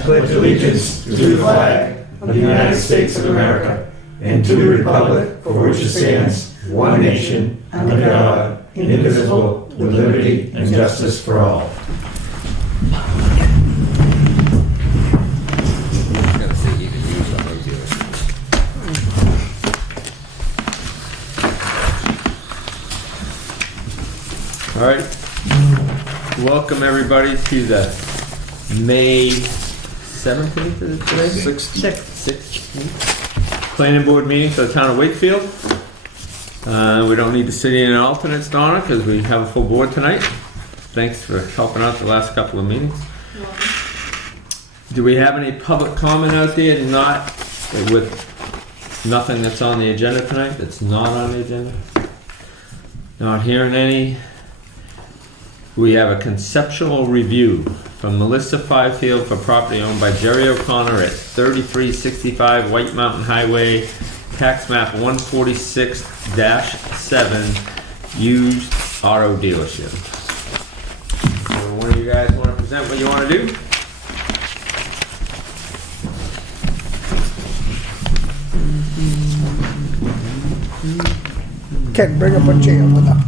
pledge allegiance to the flag of the United States of America and to the republic for which it stands, one nation, under God, indivisible, with liberty and justice for all. All right, welcome everybody to the May 17th, is it today? 16th Planning Board meeting for the town of Wakefield. We don't need to sit in alternates, Donna, because we have a full board tonight. Thanks for helping out the last couple of meetings. Do we have any public comment out there not with nothing that's on the agenda tonight that's not on the agenda? Not hearing any. We have a conceptual review from Melissa Fifield for property owned by Jerry O'Connor at 3365 White Mountain Highway, tax map 146-7, used auto dealership. So one of you guys want to present what you want to do? Ken, bring up a chair with her.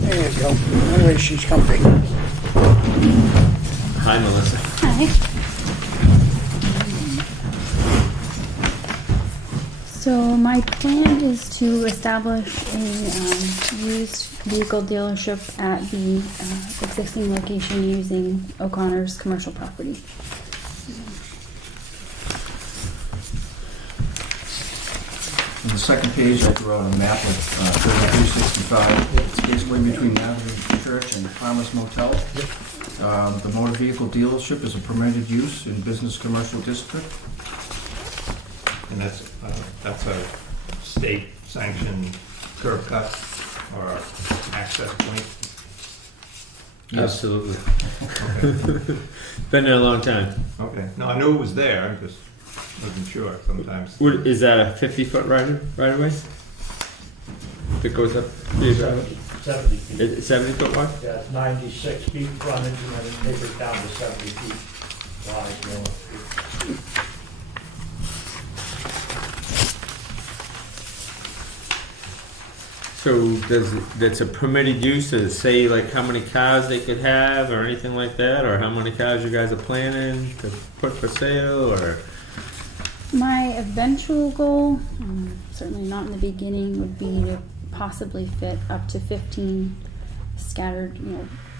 There you go. That way she's comfy. Hi, Melissa. Hi. So my plan is to establish a used vehicle dealership at the existing location using O'Connor's commercial property. On the second page, I drew out a map of 3365. It's basically between Nazareth Church and Farmers Motel. The motor vehicle dealership is a permitted use in business commercial district. And that's a state sanctioned curb cut or access point. Absolutely. Okay. Been there a long time. Okay. No, I knew it was there. I just wasn't sure sometimes. Is that a 50-foot right away? That goes up to your driveway? 70 feet. Is it 70-foot wide? Yeah, it's 96 feet frontage and then it takes it down to 70 feet wide. You know. So that's a permitted use? Does it say like how many cars they could have or anything like that? Or how many cars you guys are planning to put for sale? Or My eventual goal, certainly not in the beginning, would be to possibly fit up to 15 scattered,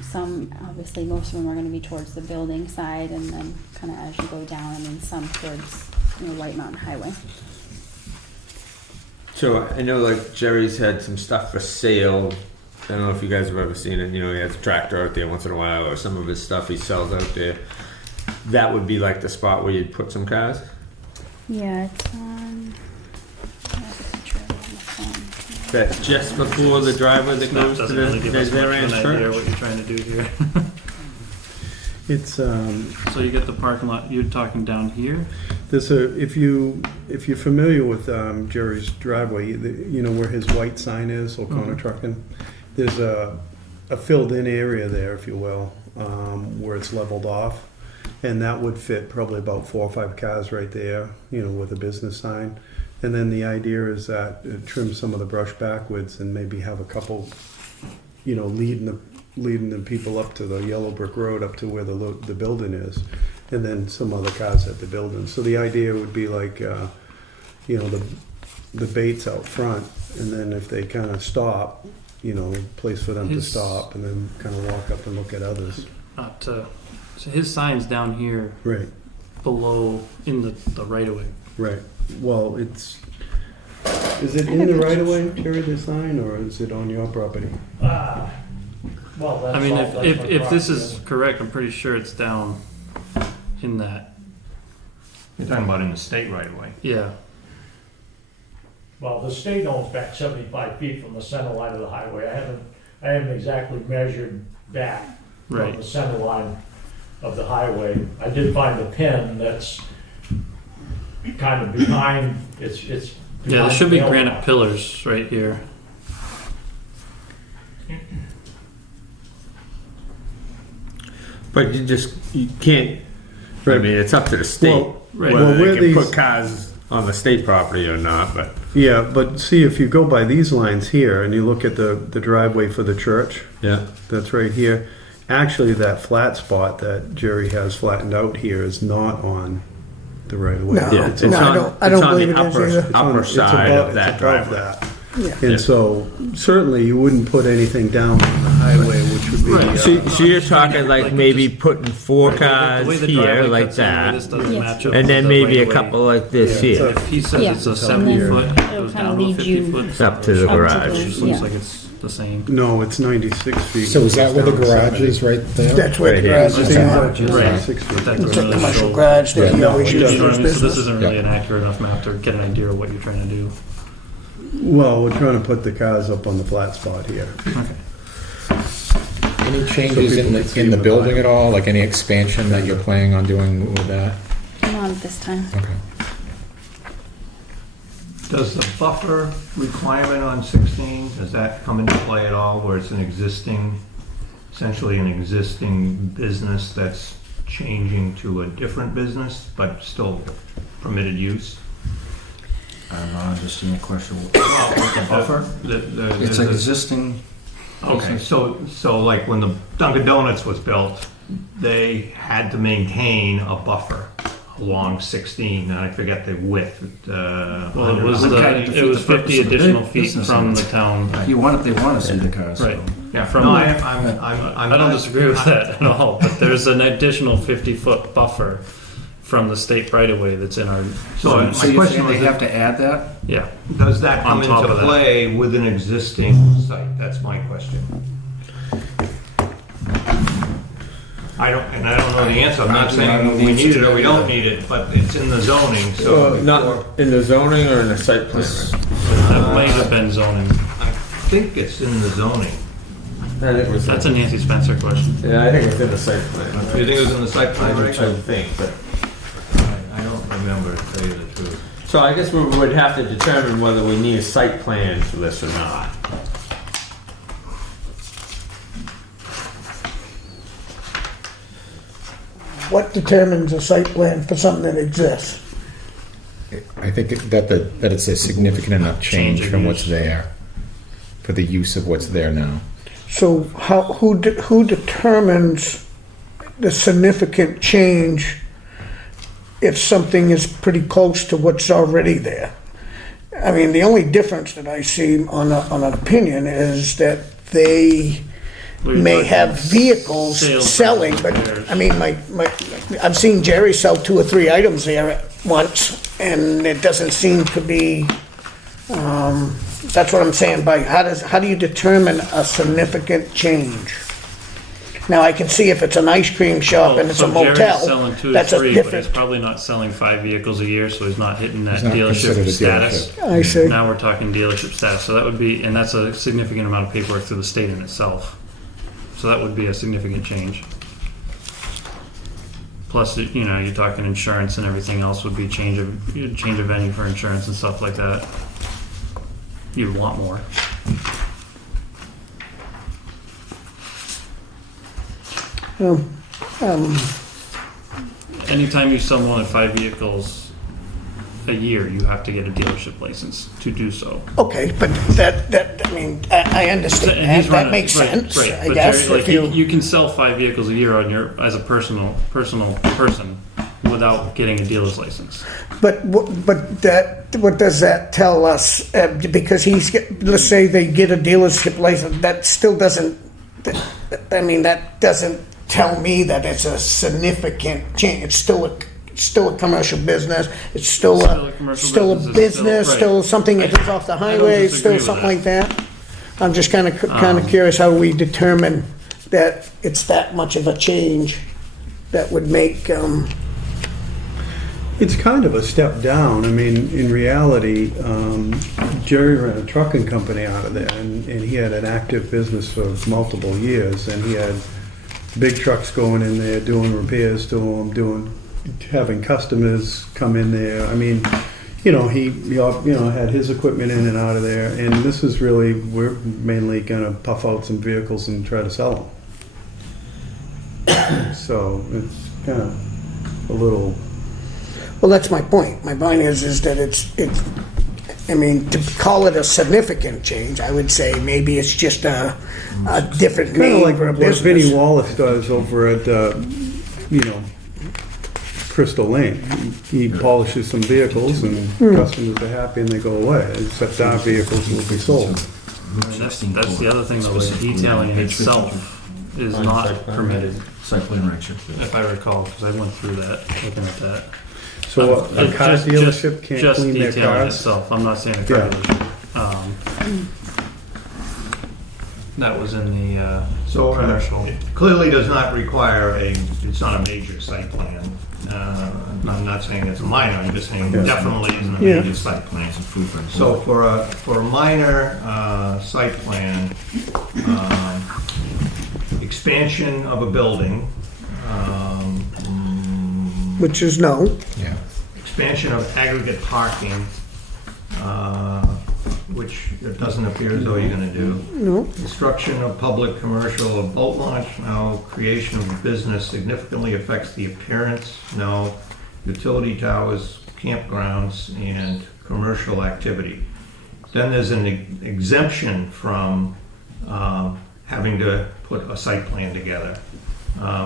some, obviously most of them are going to be towards the building side and then kind of as you go down and then some towards, White Mountain Highway. so I know like Jerry's had some stuff for sale. I don't know if you guys have ever seen it. He has a tractor out there once in a while, or some of his stuff he sells out there. That would be like the spot where you'd put some cars? Yeah, it's on. I have a picture of it on the phone. That's just before the driveway that goes to doesn't really give us much their of an idea church? what you're trying to do here. It's So you get the parking lot. You're talking down here. there's a if you're familiar with Jerry's driveway, where his white sign is, O'Connor Trucking. There's a filled-in area there, if you will, where it's leveled off, and that would fit probably about 4 or 5 cars right there, with a business sign. And then the idea is that trim some of the brush backwards and maybe have a couple, leading the people up to the yellow brick road up to where the building is, and then some other cars at the building. So the idea would be like, the baits out front, and then if they kind of stop, place for them to stop, and then kind of walk up and look at others. So his sign's down here, Right, below in the right of way. right. Well, is it in the right of way, Terry, the sign, or is it on your property? Well, that's I mean, all- that's if my this property. is correct, I'm pretty sure it's down in that. You're talking about in the state right away. Yeah. Well, the state owns back 75 feet from the center line of the highway. I haven't exactly measured back from Right. the center line of the highway. I did find a pin that's kind of behind. It's Yeah, there behind should be the granite mailbox. pillars right here. But you can't, I mean, it's up to the state. Well, Right. Whether well, they where can these- put cars on the state property or not, but. Yeah, but see, if you go by these lines here and you look at the driveway for the church, Yeah. that's right here. Actually, that flat spot that Jerry has flattened out here is not on the right of way. No. Yeah, It's it's No, on- I on, don't- I it's don't on believe the it is upper, either. it's on- upper it's side above- of that it's above driveway. that. Yeah. And Yeah. so certainly you wouldn't put anything down on the highway, which would be. Right. So you're talking like Like maybe just- putting four The cars way the here driveway like cuts in, that, This doesn't Yes. match up and with then the maybe a right-of-way. couple like this Yeah, here. If he says Yeah. it's a And 70 then foot, it it'll goes kinda down to a lead 50 you foot. up to the It garage. just Yeah. looks like it's the same. No, it's 96 feet. So is that where the Goes down to garage is, right there? That's where Right the here. garage is. See, Yeah. which is Right. 96 But feet. that It's doesn't a really commercial show. garage that he Yeah. always You know uses what I for mean? So his this business. isn't really Yeah. an accurate enough map to get an idea of what you're trying to do. Well, we're trying to put the cars up on the flat spot here. Any changes So people can see in the what building the- at all? Like any expansion that you're planning on doing with that? Not at this time. Okay. Does the buffer requirement on 16, does that come into play at all, where it's an existing, essentially an existing business that's changing to a different business, but still permitted use? I'm not understanding the question. With the buffer? It's It's existing, Okay, so like when the Dunkin' Donuts was built, they had to maintain a buffer along 16, and I forget the width. Well, it was Would kind of defeat it was the purpose 50 of the additional big feet business from limits. the town. they want to see the cars. Right. Yeah, From no, the- I'm I don't not- disagree with that at all, but there's an additional 50-foot buffer from the state right-of-way that's in our So zone. So my you're question saying they was, have to add that? Yeah. does that come On top into of that. play with an existing site? That's my question. I don't know the answer. I'm not saying we need it or we don't need it, but it's in the zoning, so. Well, not in the zoning or in the site plan. That might have been zoning. I think it's in the zoning. I think it was, That's a Nancy Spencer question. yeah, I think it was in the site plan. You think it was in the site I plan, would Rachel? think, but. I don't remember, to tell you the truth. So I guess we would have to determine whether we need a site plan for this or not. What determines a site plan for something that exists? I think that it's a significant enough Change change of from what's use. there, for the use of what's there now. So who determines the significant change if something is pretty close to what's already there? I mean, the only difference that I see on an opinion is that they We may were have vehicles sales selling, but, repairs. I mean, I've seen Jerry sell 2 or 3 items there at once, and it doesn't seem to be, that's what I'm saying, by, how do you determine a significant change? Now, I can see if it's an ice cream shop and it's a So Jerry's motel, selling 2 to that's a 3, but he's different, probably not selling 5 vehicles a year, so he's not hitting that It's not considered dealership a status. dealership. I see. Now we're talking dealership status, so that would be, and that's a significant amount of paperwork through the state in itself. So that would be a significant change. Plus, you're talking insurance and everything else would be change of venue for insurance and stuff like that. You'd want more. Anytime you sell more than 5 vehicles a year, you have to get a dealership license to do so. Okay, but I mean, I understand And that, he's that running- makes right, sense, right, I but guess, Jerry, if like, you can sell 5 vehicles a year on as a personal person without getting a dealer's license. But what does that tell us? Because let's say they get a dealership license, that still doesn't, I mean, that doesn't tell me that it's a significant change. It's still a commercial business. It's still a commercial business, it's business, still- still right. something if it's off the I don't highway, it's disagree still with something that. like that. I'm just kind of curious how we determine that it's that much of a change that would make, It's kind of a step down. I mean, in reality, Jerry ran a trucking company out of there, and he had an active business for multiple years, and he had big trucks going in there, doing repairs to them, having customers come in there. I mean, he had his equipment in and out of there, and this is really, we're mainly gonna puff out some vehicles and try to sell them. So it's kind of a little, Well, that's my point. My point is that it's, I mean, to call it a significant change, I would say maybe it's just a different kind of name like for a what Vinnie business. Wallace does over at, you know, Crystal Lane. He polishes some vehicles and customers are happy and they go away, except our vehicles will be sold. That's the other thing though, is detailing in itself is On not site plan. permitted, Site plan regs. if I recall, because I went through that, looking at that. So a car Just- dealership can't Just clean their detailing cars? itself, I'm not saying a Yeah. car dealership. That was in the So commercial. it clearly does not require it's not a major site plan. I'm not saying it's a minor, I'm just saying it definitely isn't a Yeah. major site plan. So for a minor site plan, expansion of a building, Which is no. expansion of aggregate parking, which it doesn't appear as though you're gonna do. No. Construction of public, commercial, or boat launch, no. Creation of a business significantly affects the appearance, no. Utility towers, campgrounds, and commercial activity. Then there's an exemption from having to put a site plan together.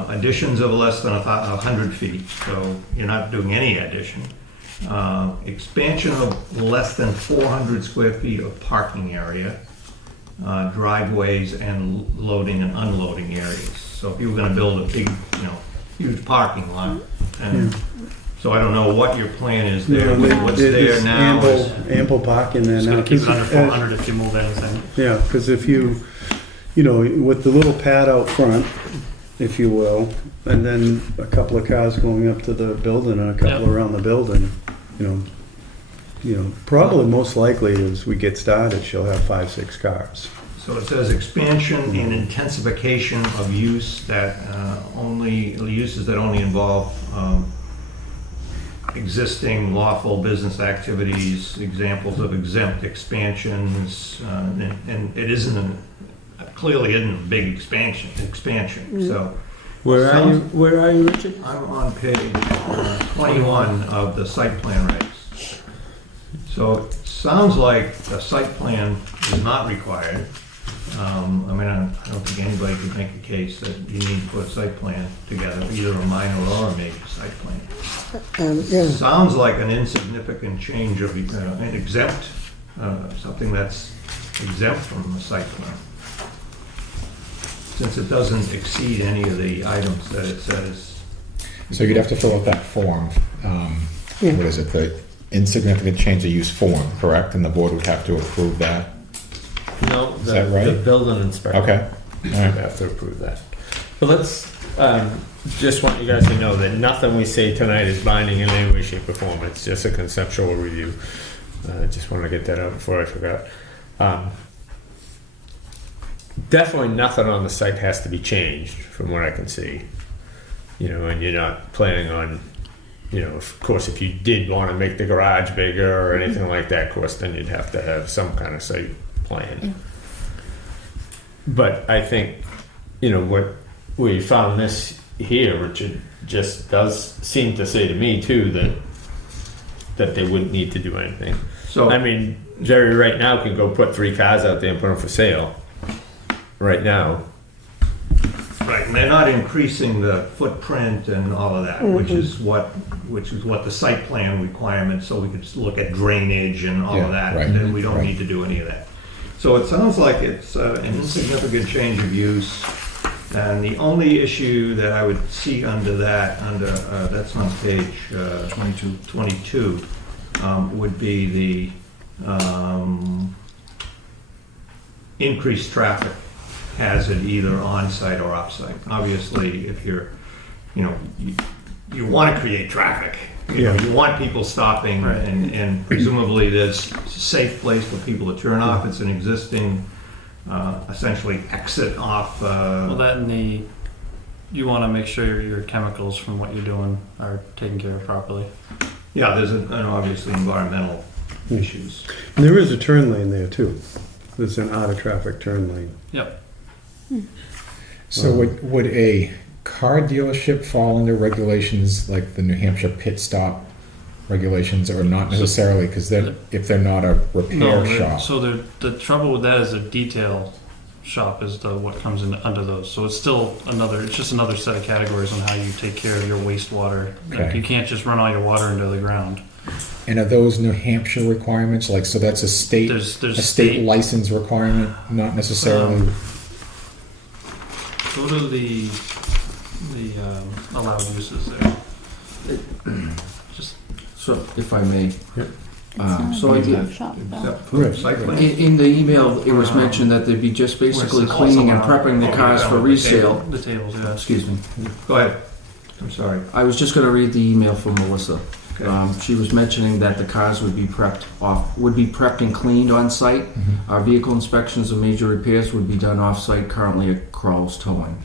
Additions of less than 100 feet, so you're not doing any addition. Expansion of less than 400 square feet of parking area, driveways and loading and unloading areas. So if you were gonna build a big, huge parking lot, and so I don't know what your plan is there. What's there There's now is, ample parking there Just now. gonna keep it under 'Cause, 400 if you move anything. yeah, because if you know, with the little pad out front, if you will, and then a couple of cars going up to the building and a couple Yep. around the building, probably most likely as we get started, she'll have 5-6 cars. so it says expansion and intensification of uses that only involve existing lawful business activities, examples of exempt expansions, and it clearly isn't a big expansion, so. Where are you, Richard? I'm on page 21 of the site plan regs. So it sounds like a site plan is not required. I don't think anybody could make a case that you need to put a site plan together, either a minor or a major site plan. Yeah. Sounds like an insignificant change of an exempt, something that's exempt from the site plan. Since it doesn't exceed any of the items that it says. So you'd have to fill out that form. What is it? The insignificant change of use form, correct? And the board would have to approve that. No, Is that right? the building inspector. Okay. We have to approve that. But let's, just want you guys to know that nothing we say tonight is binding in any way, shape, or form. It's just a conceptual review. Just want to get that out before I forgot. Definitely nothing on the site has to be changed from what I can see. And you're not planning on, of course, if you did want to make the garage bigger or anything like that, of course, then you'd have to have some kind of site plan. But I think, what we found this here, Richard, just does seem to say to me too that they wouldn't need to do anything. So, I mean, Jerry right now can go put 3 cars out there and put them for sale. Right now. right, and they're not increasing the footprint and all of that, which is what the site plan requirements, so we could look at drainage and all of that, right. and we don't need to do any of that. So it sounds like it's an insignificant change of use, and the only issue that I would see under that, that's on page 22, would be the increased traffic hazard either on-site or off-site. Obviously, if you want to create traffic, you want people stopping, and presumably there's a safe place for people to turn off. It's an existing, essentially exit off. Well, that and you want to make sure your chemicals from what you're doing are taken care of properly. Yeah, there's an obviously environmental issues. And there is a turn lane there too. There's an out of traffic turn lane. Yep. So would a car dealership fall under regulations like the New Hampshire pit stop regulations, or not necessarily, because if they're not a repair shop? So the trouble with that is a detail shop is what comes in under those. So it's still it's just another set of categories on how you take care of your wastewater. Like Okay. you can't just run all your water into the ground. And are those New Hampshire requirements? Like, so that's a state There's a state license requirement, not necessarily. Go to the allowed uses there. Just So, if I may. It's So not I a did- retail shop, though. Except for site plan. In the email, it was mentioned that they'd be just basically cleaning and prepping the cars for resale. the tables, yeah. Excuse me. Go ahead. I'm sorry. I was just going to read the email from Melissa. Okay. She was mentioning that the cars would be prepped and cleaned on site. Our vehicle inspections and major repairs would be done off site, currently at Crowell's Towing.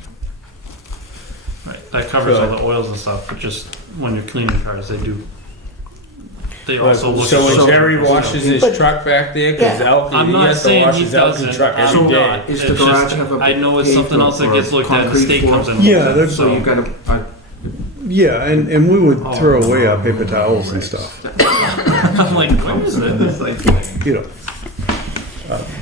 Right. That covers all the oils and stuff, but just when you're cleaning cars, they do. They also look So at when Jerry washes his But- truck back there, because I'm he not has to saying wash he his Elkin doesn't. truck I'm every day. not. Is It's the garage just- have a I know it's something else that gets looked at. The concrete state floor? comes in. Yeah, with that's- that, So you got to. Yeah, and we would throw away our paper towels and stuff. I'm like, where is it? You know,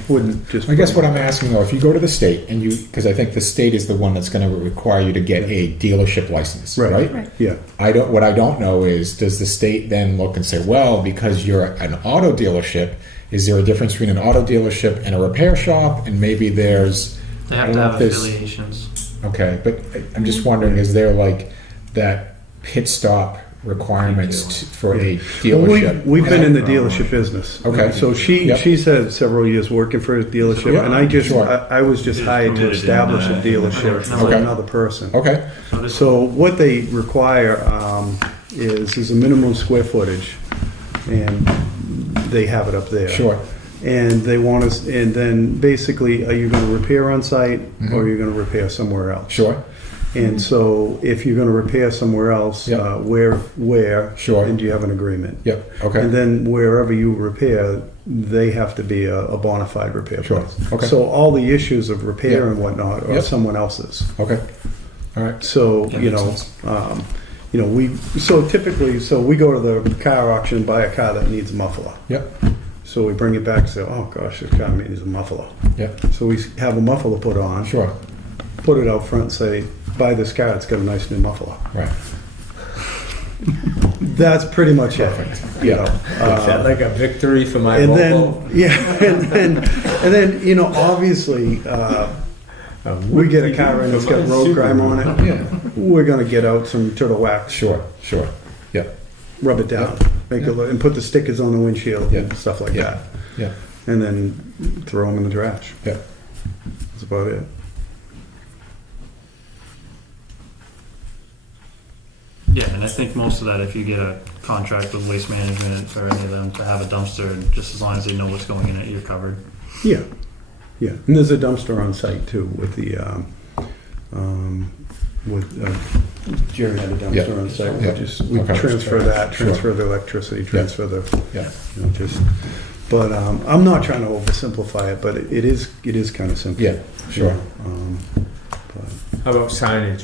wouldn't just. I guess what I'm asking though, if you go to the state and because I think the state is the one that's going to require you to get a dealership license, right? Yeah. What I don't know is, does the state then look and say, well, because you're an auto dealership, is there a difference between an auto dealership and a repair shop? And maybe there's, They I have don't to know have if there's, affiliations. okay, but I'm just wondering, is there like that pit stop requirements for a dealership? We've been in the dealership business. Okay. So she's had several years working for a dealership, Yeah, and I sure. was just hired to establish a dealership for Okay. another person. Okay, So what they require is a minimum square footage, and they have it up there. sure, And they want us, and then basically, are you going to repair on site, Mhm. or are you going to repair somewhere else? sure, And so, if you're going to repair somewhere else, Yeah. where, Sure. and do you have an agreement? yep, okay, And then wherever you repair, they have to be a bona fide repair Sure. place. Okay. So all the issues of repair Yep. and whatnot are Yep. someone else's. okay, all right. So That you makes know, sense. typically, we go to the car auction and buy a car that needs a muffler. Yep, So we bring it back and say, oh gosh, this car needs a muffler. yep, So we have a muffler put on, sure, put it out front, and say, buy this car, it's got a nice new muffler. right. That's pretty much it. You know, Is that like a victory for my and Volvo? then obviously we get a car in that's got road grime on it. Yeah, We're gonna get out some turtle wax, sure, yep, rub it down, make it look, and put the stickers on the windshield and Yeah. stuff like Yeah. that, yeah, and then throw them in the trash. yeah. That's about it. Yeah, and I think most of that, if you get a contract with Waste Management or any of them to have a dumpster, and just as long as they know what's going in it, you're covered. Yeah, yeah. And there's a dumpster on site too with the Jerry had a dumpster Yeah. on site. Yeah. We Okay. transfer that, Sure. transfer the electricity, transfer the Yeah. just. But I'm not trying to oversimplify it, but it is kind of simple. Yeah, sure. But How about signage?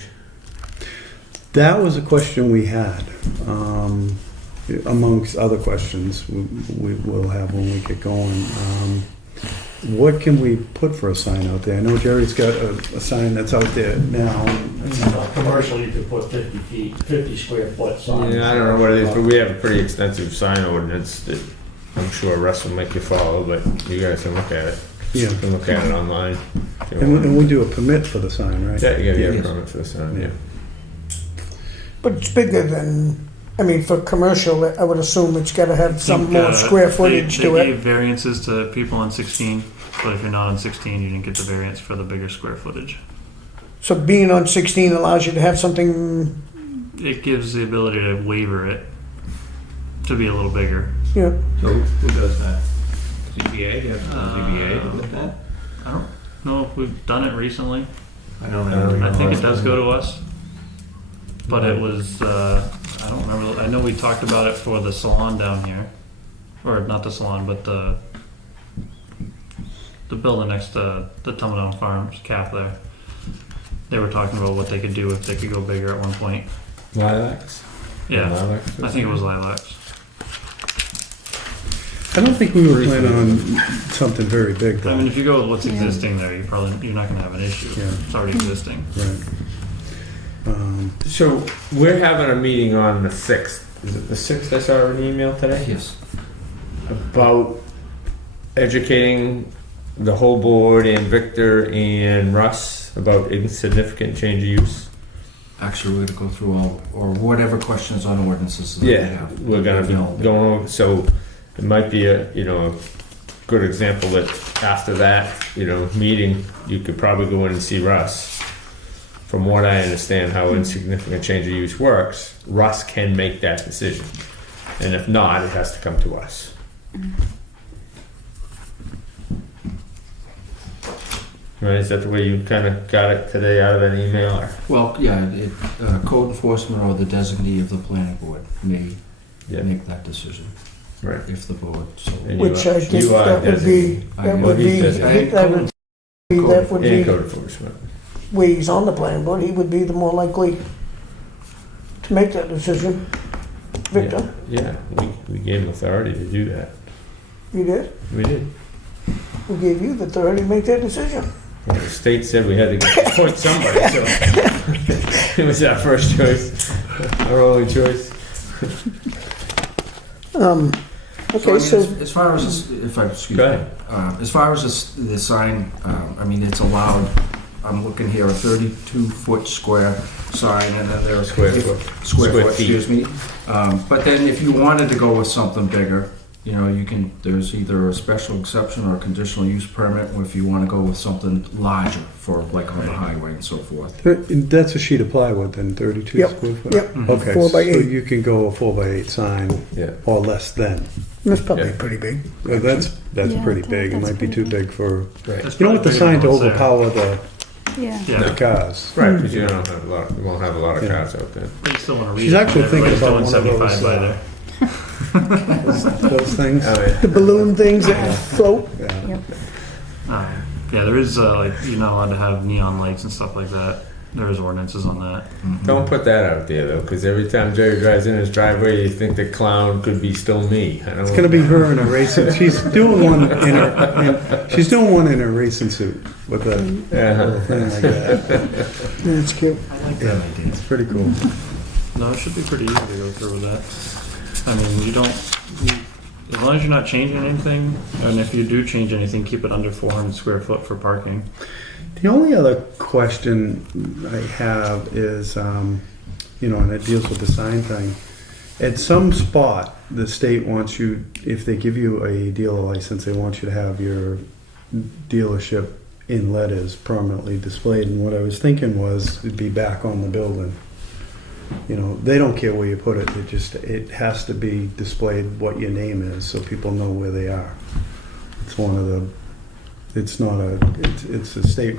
that was a question we had, amongst other questions we will have when we get going. What can we put for a sign out there? I know Jerry's got a sign that's out there now. Commercial, you could put 50 feet, 50 square foot sign. Yeah, I don't know what it is, but we have a pretty extensive sign ordinance that I'm sure Russ will make you follow, but you guys can look at it. Yeah, You can look at it online. if you and want. we do a permit for the sign, right? Yeah, you gotta get a Yes. permit for the sign, yeah. But it's bigger than, for commercial, I would assume it's gotta have some think, more square footage they to gave it. variances to people on 16, but if you're not on 16, you didn't get the variance for the bigger square footage. So being on 16 allows you to have something, It gives the ability to waiver it to be a little bigger. you know, So who does that? ZBA, you have ZBA to look at? I don't know if we've done it recently. I don't know. I think it does go to us. But it was, I don't remember, I know we talked about it for the salon down here. Or not the salon, but the building next to the Tumbledown Farms calf there. They were talking about what they could do if they could go bigger at one point. Lilacs? Yeah, Lilacs? I think it was lilacs. I don't think we were planning on something very big, I mean, though. if you go with what's Yeah. existing there, you're not gonna have an issue. Yeah. It's already existing. Right. So we're having a meeting on the 6th. Is it the 6th? I saw an email today Yes. about educating the whole board and Victor and Russ about insignificant change of use. Actually, we're gonna go through all, or whatever questions on ordinances that we Yeah, have. we're gonna be Available. going over, so it might be a good example that after that, meeting, you could probably go in and see Russ. From what I understand how insignificant change of use works, Russ can make that decision. And if not, it has to come to us. Right, is that the way you kind of got it today out of that email? Or? Well, yeah, code enforcement or the designee of the planning board may Yeah, make that decision, right. if the board so. And Which you I are- think you are that would be, I that am. would be, He's designated. that would And be, code enforcement. where he's on the planning board, he would be the more likely to make that decision. Victor, Yeah, we gave him authority to do that. you did? We did. We gave you the authority to make that decision. Well, the state said we had to appoint somebody, so it was our first choice, our only choice. Okay, I mean, so, as far as, if I, excuse Go me, ahead. as far as the sign, I mean, it's allowed, I'm looking here, a 32-foot square sign, and then there's Square foot. Square Square foot, feet. excuse me. But then if you wanted to go with something bigger, you can, there's either a special exception or a conditional use permit, or if you want to go with something larger for, like, on the highway and so forth. That's a sheet of plywood then, 32 Yep, square foot? yep, Okay, 4 by so 8. you can go a 4 by 8 sign Yeah. or less than. That's probably Yeah. pretty big. That's Yeah, pretty big. It that's might be too pretty big for, Right. That's you don't want the probably sign to bigger than what's there. overpower the Yeah. Yeah, cars. Right, because you don't have a lot. You won't have a lot of Yeah. cars out there. but you still want to read. She's it. actually thinking Everybody's about doing one of 75 those, by there. Those things. The balloon things that float. Yeah. Yeah, there is you're not allowed to have neon lights and stuff like that. There is ordinances on that. Don't put that out there though, because every time Jerry drives in his driveway, you think the clown could be still me. I don't It's gonna be her in a racing. She's doing one in her. She's doing one in her racing suit with a little thing like that. That's cute. I like that idea. It's pretty cool. No, it should be pretty easy to go through with that. I mean, as long as you're not changing anything, and if you do change anything, keep it under 400 square foot for parking. The only other question I have is, and it deals with the sign thing. At some spot, the state wants you, if they give you a dealer license, they want you to have your dealership in letters permanently displayed. And what I was thinking was it'd be back on the building. They don't care where you put it. It has to be displayed what your name is, so people know where they are. It's a state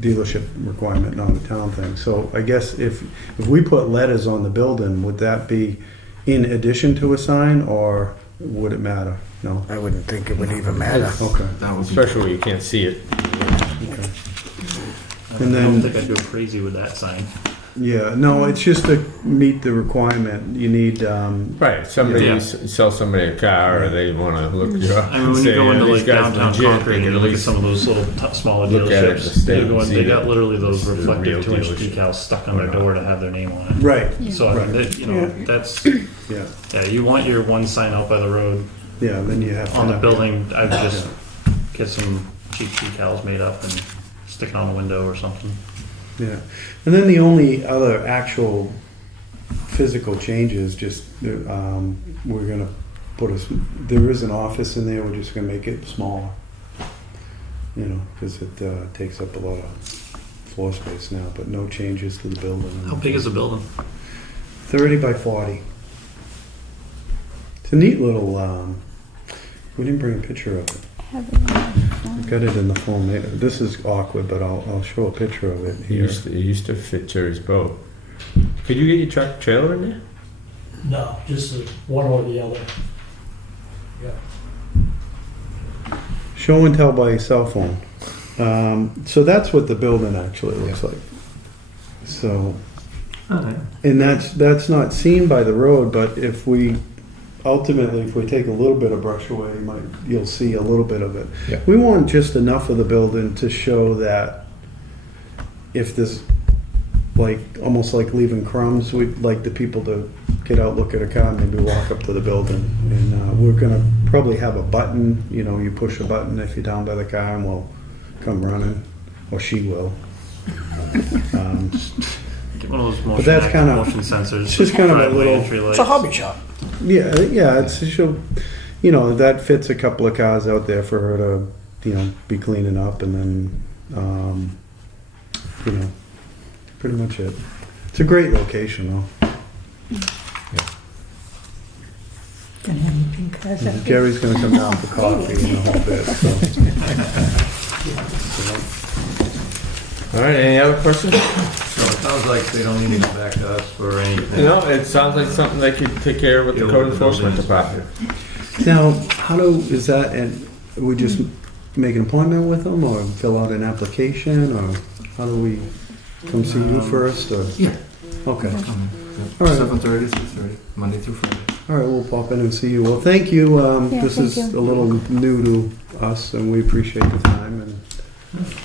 dealership requirement, not a town thing. So I guess if we put letters on the building, would that be in addition to a sign, or would it matter? No. I wouldn't think it would even matter. Okay. That would be. Especially where you can't see it. Okay. I And don't then- think I'd go crazy with that sign. Yeah. No, it's just to meet the requirement. You need. Right. Somebody Yeah. sells somebody a car, or they want to look you up. I mean, and when say, you go into "These like guys downtown legit," Concord they and can you at look at least some of those little smaller look at it, the dealerships, state, and see they got that literally those this is a real reflective 2-inch dealership. decals stuck on their door to have their name on it. Right. Yeah. So I mean, Right. that's Yeah. you want your one sign out by the road Yeah. Then you have to on the have- building. I'd just get some cheap decals made up and stick it on the window or something. Yeah, and then the only other actual physical changes, just we're gonna there is an office in there. We're just gonna make it smaller. Because it takes up a lot of floor space now. But no changes to the building. How big is the building? 30 by 40. It's a neat little. We didn't bring a picture of it. Have it on the phone. I've got it in the phone. This is awkward, but I'll show a picture of it It here. used to fit Jerry's boat. Could you get your truck trailer in there? No, just one or the other. Show and tell by cell phone. So that's what the building actually looks like. So, Oh, yeah. and that's not seen by the road, but if we take a little bit of brush away, you'll see a little bit of it. Yeah. We want just enough of the building to show that if there's almost like leaving crumbs, we'd like the people to get out, look at a car, and maybe walk up to the building. And we're gonna probably have a button, you push a button if you're down by the car and we'll come running, or she will. Get one of those motion, But that's kinda- motion sensors. it's just kind of a driveway little- entry It's a lights. hobby shop. Yeah, that fits a couple of cars out there for her to, be cleaning up, and then, pretty much it. It's a great location, though. Gonna have any pink cars up there? Gary's gonna come down for coffee in a whole bit, so. All right, any other questions? So it sounds like they don't need to go back to us for anything. No, it sounds like something they could take care of with the Deal code with the enforcement building department. Now, is that, and we just make an appointment with them, or fill out an application, or how do we come see you first, or? Yeah. Okay. All right. 7:30 through 30, Monday through Friday. All right, we'll pop in and see you. Well, thank you. This thank is you. a little new to us, and we appreciate the time. And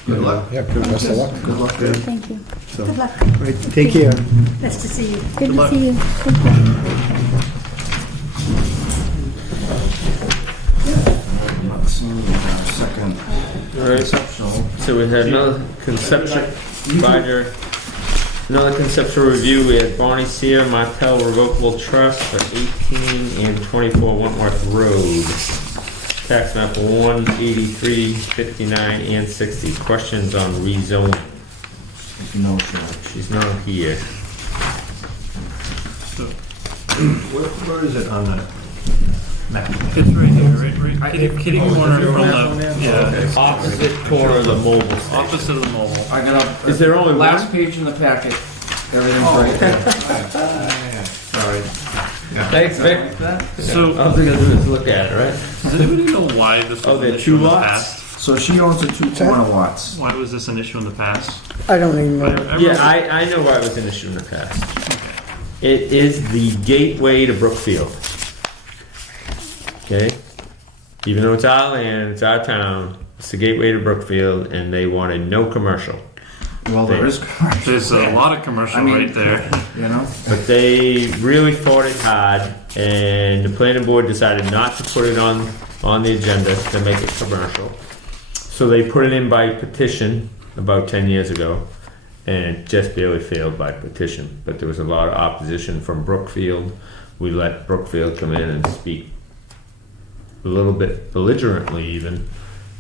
Good luck. Yeah, best of luck. Good luck. Yeah, Thank you. so, Good luck. all right, take care. Nice to see you. Good to luck. see you. Thank you. Not seeing second All right, conceptual. so we had another conceptual review. We had Barney Sear, Martel Revocable Trust for 18 and 24 Wentworth Road. Tax map 183, 59, and 60. Questions on rezone? No, sure. She's not here. Where is it on the map? It's right here, right kitty corner from the, yeah, Opposite corner of the mobile. opposite of the mobile. I got Is there only last one? page in the packet. Everything's right there. Sorry. Yeah. Thanks, Vic. So, All we gotta do is look at it, right? does anybody know why this was Oh, an they're issue two in the lots? past? So she owns the 2 corner lots. Why was this an issue in the past? I don't even know. Yeah, I know why it was an issue in the past. It is the gateway to Brookfield. Okay? Even though it's our land, it's our town, it's the gateway to Brookfield, and they wanted no commercial. Well, there is commercial. There's a lot of commercial I mean- right there. You know? But they really fought it hard, and the planning board decided not to put it on the agenda to make it commercial. So they put it in by petition about 10 years ago, and just barely failed by petition. But there was a lot of opposition from Brookfield. We let Brookfield come in and speak a little bit belligerently even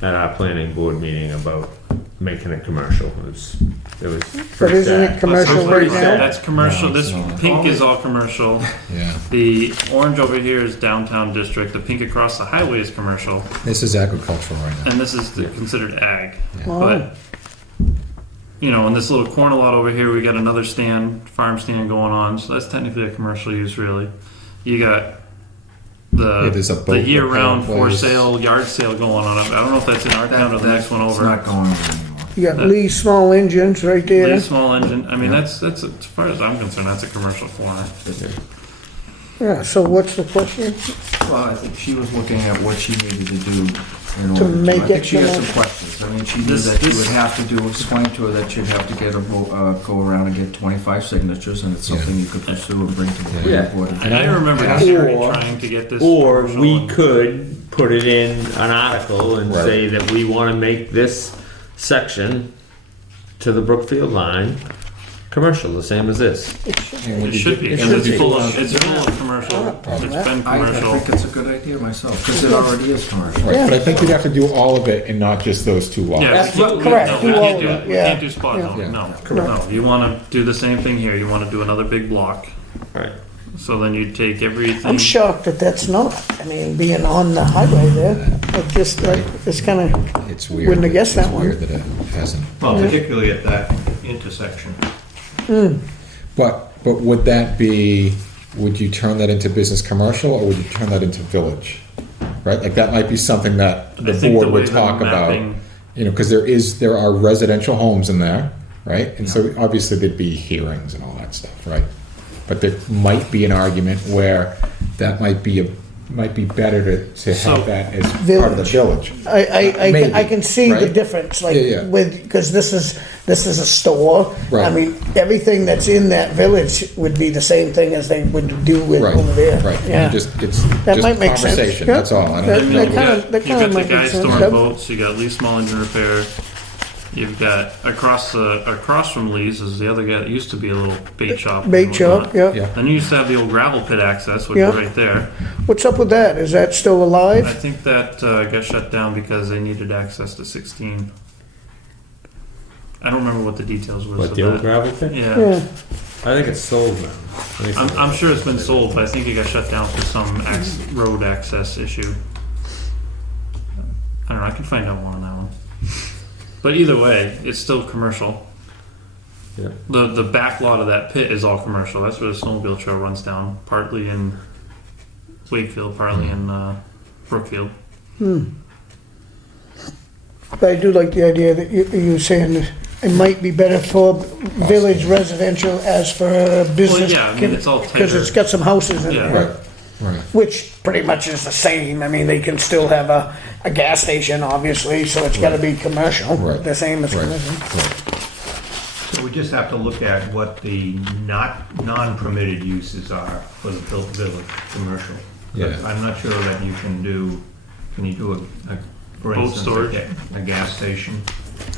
at our planning board meeting about making it commercial. It was But isn't it sad. commercial That's right now? That's commercial. No, it's This not. pink is all commercial. Yeah, The orange over here is downtown district. The pink across the highway is commercial, this is agricultural right now. and this is considered ag. Oh. But in this little corner lot over here, we got another farm stand going on. So that's technically a commercial use, really. You got Yeah, there's a the boat year-round repair for place. sale, yard sale going on. I don't know if that's in our town or the next one It's over. not going over anymore. You got Lee Small Engines right there. Lee small engine. I mean, that's as far as I'm concerned, that's a commercial corner. Yeah, so what's the question? Well, I think she was looking at what she needed to do in order To make I think it she had some commercial. questions. I mean, she knew This- that you this- would have to explain to her that you'd have to get go around and get 25 signatures, and it's something you could pursue and bring to the planning Yeah. board. And I remember Yeah. Terry Or- trying to get this. Or commercial we and- could put it in an article and Right. say that we want to make this section to the Brookfield line commercial, the same as this. And when It you should get- be, It because should it's be. full of commercial. It's been I commercial. think it's a good idea myself, because it already is commercial. Right, but I think you'd have to do all of it and not just those two lots. Yeah, Absolutely. Correct. No, Do we all can't of do it, it. We yeah. can't do spot Yeah. zoning. No, Correct. no. You want to do the same thing here. You want to do another big block. Right. So then you take everything. I'm shocked that that's not, I mean, being on the highway there, it's kind of, It's weird. Wouldn't have guessed that It's one. weird that it hasn't. Well, particularly at that intersection. But would that be, would you turn that into business commercial, or would you turn that into village? Right, like that might be something that I the think board the would way the talk about. mapping- Because there are residential homes in there, right? And so obviously there'd be hearings and all that stuff, right? But there might be an argument where that might be better to have that as part of the village. Maybe, I can see the right? difference, like Yeah. because this is a store. Right. I mean, everything that's in that village would be the same thing as they would do Right, over there. right. Yeah. It's That just might make sense. conversation, Yeah. that's all. I That- don't that know. kinda- that You got the might make guy sense. storing Yep. boats. You got Lee Small Engine Repair. You've got across from Lee's is the other guy that used to be a little bait shop. and Bait shop, whatnot. yeah. Yeah. Then you used to have the old gravel pit access, which Yeah. is right there. What's up with that? Is that still I alive? think that got shut down because they needed access to 16. I don't remember what the details was What, of the old that. gravel pit? Yeah. Yeah. I think it's sold now. I think it's- I'm sure it's been sold, but I think it got shut down for some road access issue. I don't know. I can find out more on that one. But either way, it's still commercial. Yeah. The back lot of that pit is all commercial. That's where the snowmobile trail runs down, partly in Wakefield, partly in Brookfield. But I do like the idea that you're saying it might be better for village residential as for business. Well, yeah, I mean, it's all Because tighter. it's got some houses in Yeah. there. Right, right. Which pretty much is the same. I mean, they can still have a gas station, obviously, so it's gotta be commercial. Right. The same as Right. commercial. So we just have to look at what the non-permitted uses are for the village commercial. Yeah. I'm not sure that you can do for Boat instance, storage. a gas station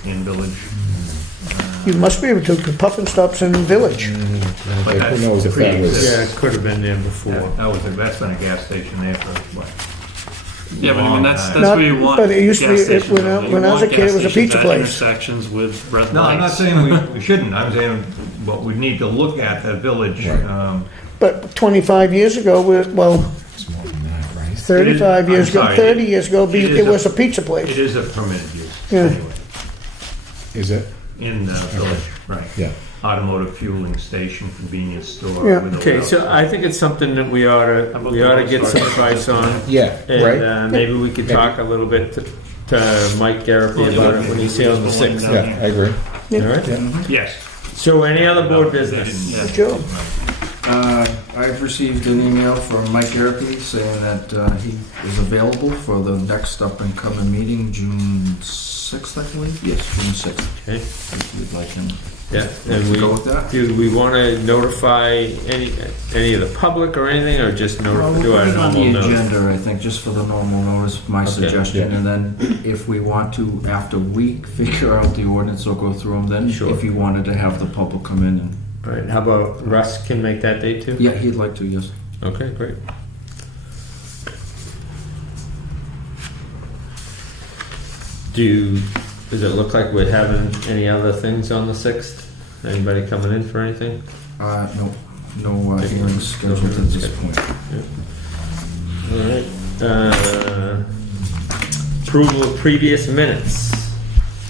in village. You must be able to, because Puffin stops in village. But Who that's knows if that was- pre-existing. Yeah, it could have been there before. That's been a gas station there for what? Yeah, but I mean that's Not- where you want. but it used to gas be- stations, when I- though. You when I was a want kid, it gas was a stations pizza at place. Intersections with red No, I'm not lights. saying we shouldn't. I'm saying what we need to look at the village. Right. But 25 years ago, well, It's more than that, right? 35 years I'm ago, sorry. 30 years ago, It is it was a pizza It place. is a permitted use, Yeah. anyway, Is it? in the village, right. Yeah. Automotive fueling station, convenience store. Yeah. with a Okay, well. so I think it's something that we ought to get some advice on. Yeah, And right? maybe we could talk a little bit to Mike Garapi about it when he's here on the 6th. Yeah, I agree. All right? Yes. So any other board business? Yeah. Sure. I've received an email from Mike Garapi saying that he is available for the next up and coming meeting, June 6th, I believe. Yes, June 6th. Okay. If you'd like him Yeah, and to go with that. do we want to notify any of the public or anything, or just Well, notify, we'll do put our it on normal the notice? agenda, I think, just for the normal notice, my Okay. suggestion. Yeah. And then if we want to, after we figure out the ordinance or go through them, then Sure. if you wanted to have the public come in and, All right, how about Russ can make that date too? yeah, he'd like to, yes. Okay, great. Does it look like we're having any other things on the 6th? Anybody coming in for anything? No hearings scheduled at this point. All right. Approval of previous minutes.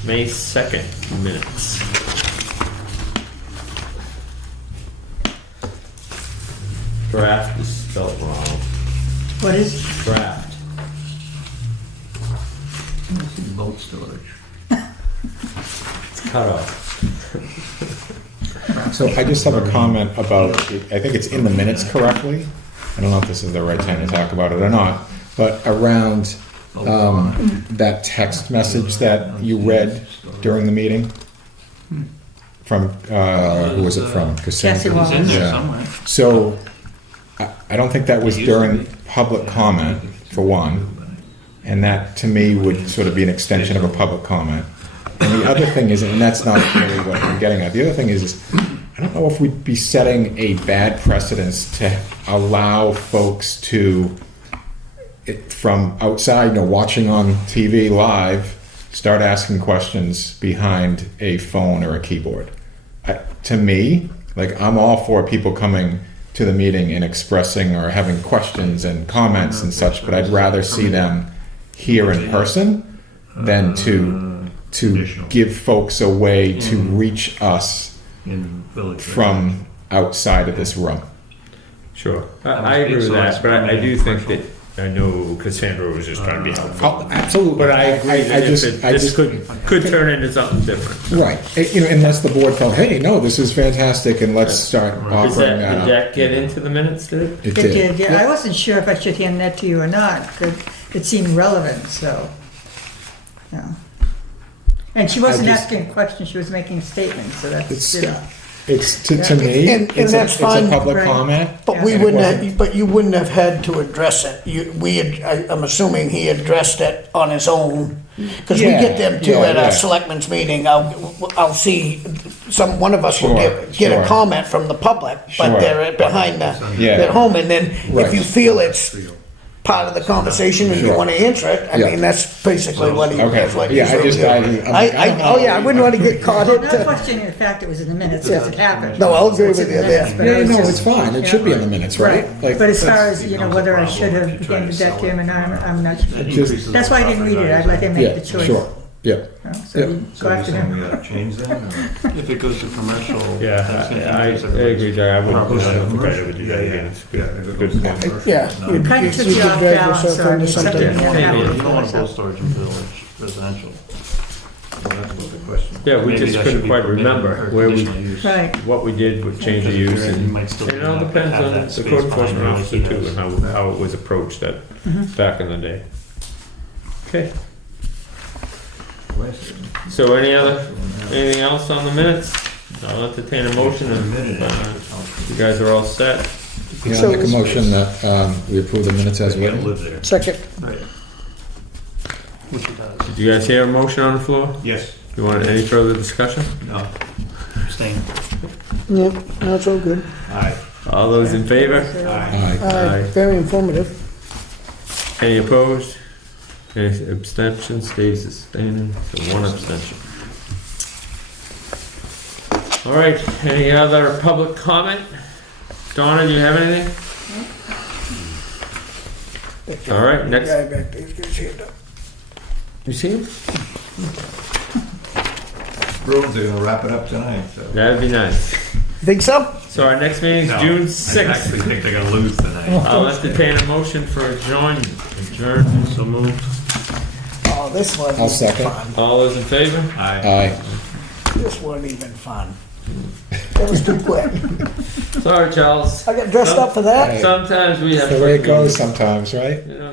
May 2nd minutes. Draft is spelled wrong. What is, Draft. Boat storage. It's cut off. So I just have a comment about, I think it's in the minutes correctly. I don't know if this is the right time to talk about it or not, but around that text message that you read during the meeting from, who was it from? Cassie It's in Wallace. there Yeah. somewhere. So I don't think that was during public comment, for one. And that, to me, would sort of be an extension of a public comment. And the other thing is, and that's not really what I'm getting at, the other thing is I don't know if we'd be setting a bad precedence to allow folks to, from outside, watching on TV live, start asking questions behind a phone or a keyboard. To me, I'm all for people coming to the meeting and expressing or having questions and comments and such, but I'd rather see them here in person than to give folks a way to reach us In village. from outside of this room. Sure. I agree with that, but I do think that I know Cassandra was just trying to be helpful. Oh, absolutely. But I agree that just- if I this just- could turn into something different. Right. Unless the board felt, hey, no, this is fantastic, and let's start Did offering that get into the minutes, did it? It It did. did, yeah. I wasn't sure if I should hand that to you or not, because it seemed relevant, so, yeah. And she wasn't I just- asking questions, she was making statements, so that's, It's, you know. it's to me, And it's that's a fine. public Right. comment. But we And it wouldn't wasn't- have, but you wouldn't have had to address it. I'm assuming he addressed it on his own. Because we Yeah, get them too yeah, at yeah. our selectmen's meeting. I'll see, one of us will Sure, get sure. a comment from the public, Sure. but they're behind Yeah. their home. And then if Right. you feel it's part of the conversation and you Sure. want to answer it, I Yeah. mean, that's basically what he, Okay. that's what Yeah, he's I just, gonna do. Oh yeah, I wouldn't want to get caught I'm not into. questioning the fact it was in the minutes, Yeah. because it happened. No, I'll agree It's with in you the there. minutes, but I Yeah, was no, just- it's fine. It should be in the minutes, right? Like, But as far as, It you know, becomes a whether I problem should if have you try to handed sell that to him, it. and I'm not That sure. increases That's the why I didn't read it, I'd let him make the yeah, choice. sure. Yeah. You know, So Yeah. you So go you're after saying we him. gotta change that, or? If it goes to commercial, that's Yeah, gonna I increase agree, everybody's Jack. I property. don't think I ever do that again. It's good. Yeah. Kind of took You you could off drag balance, yourself so I into mean, something something. that Yeah. happened You don't before, want so. cold storage in village residential. Well, that's what the question. Yeah, we Maybe just that couldn't should be quite permitted remember for where we, conditional use. Right, what we did with change of Because use, if you're- you and might still it all have depends that on the space code behind enforcement it like officer he too, does. and how it was approached back in the day. Okay, so anything else on the minutes? I'll entertain a motion, and you guys are all set. Yeah, So- I'll make a motion that we approve the minutes as You gotta written. live there. Second. Which it does. Did you guys hear a motion on the floor? Yes. You want any further discussion? No. Abstain. Yeah, that's all good. Aye. All those in favor? Aye. Aye. Very informative. Any opposed? Any abstention? Stays abstaining, so one abstention. All right, any other public comment? Donna, do you have anything? All right, next. Guy back there's got his hand up. You see him? Bruins are gonna wrap it up tonight, so. That'd be nice. Think so? So our next meeting is June 6th. think they're gonna lose tonight. I'll entertain a motion for adjourn. So moved. Oh, this wasn't I'll even second. fun. All those in favor? Aye. Aye. This wasn't even fun. That was too quick. Sorry, Charles. I got dressed up for that. Sometimes we have. That's the way it quick goes meetings, sometimes, right? you know.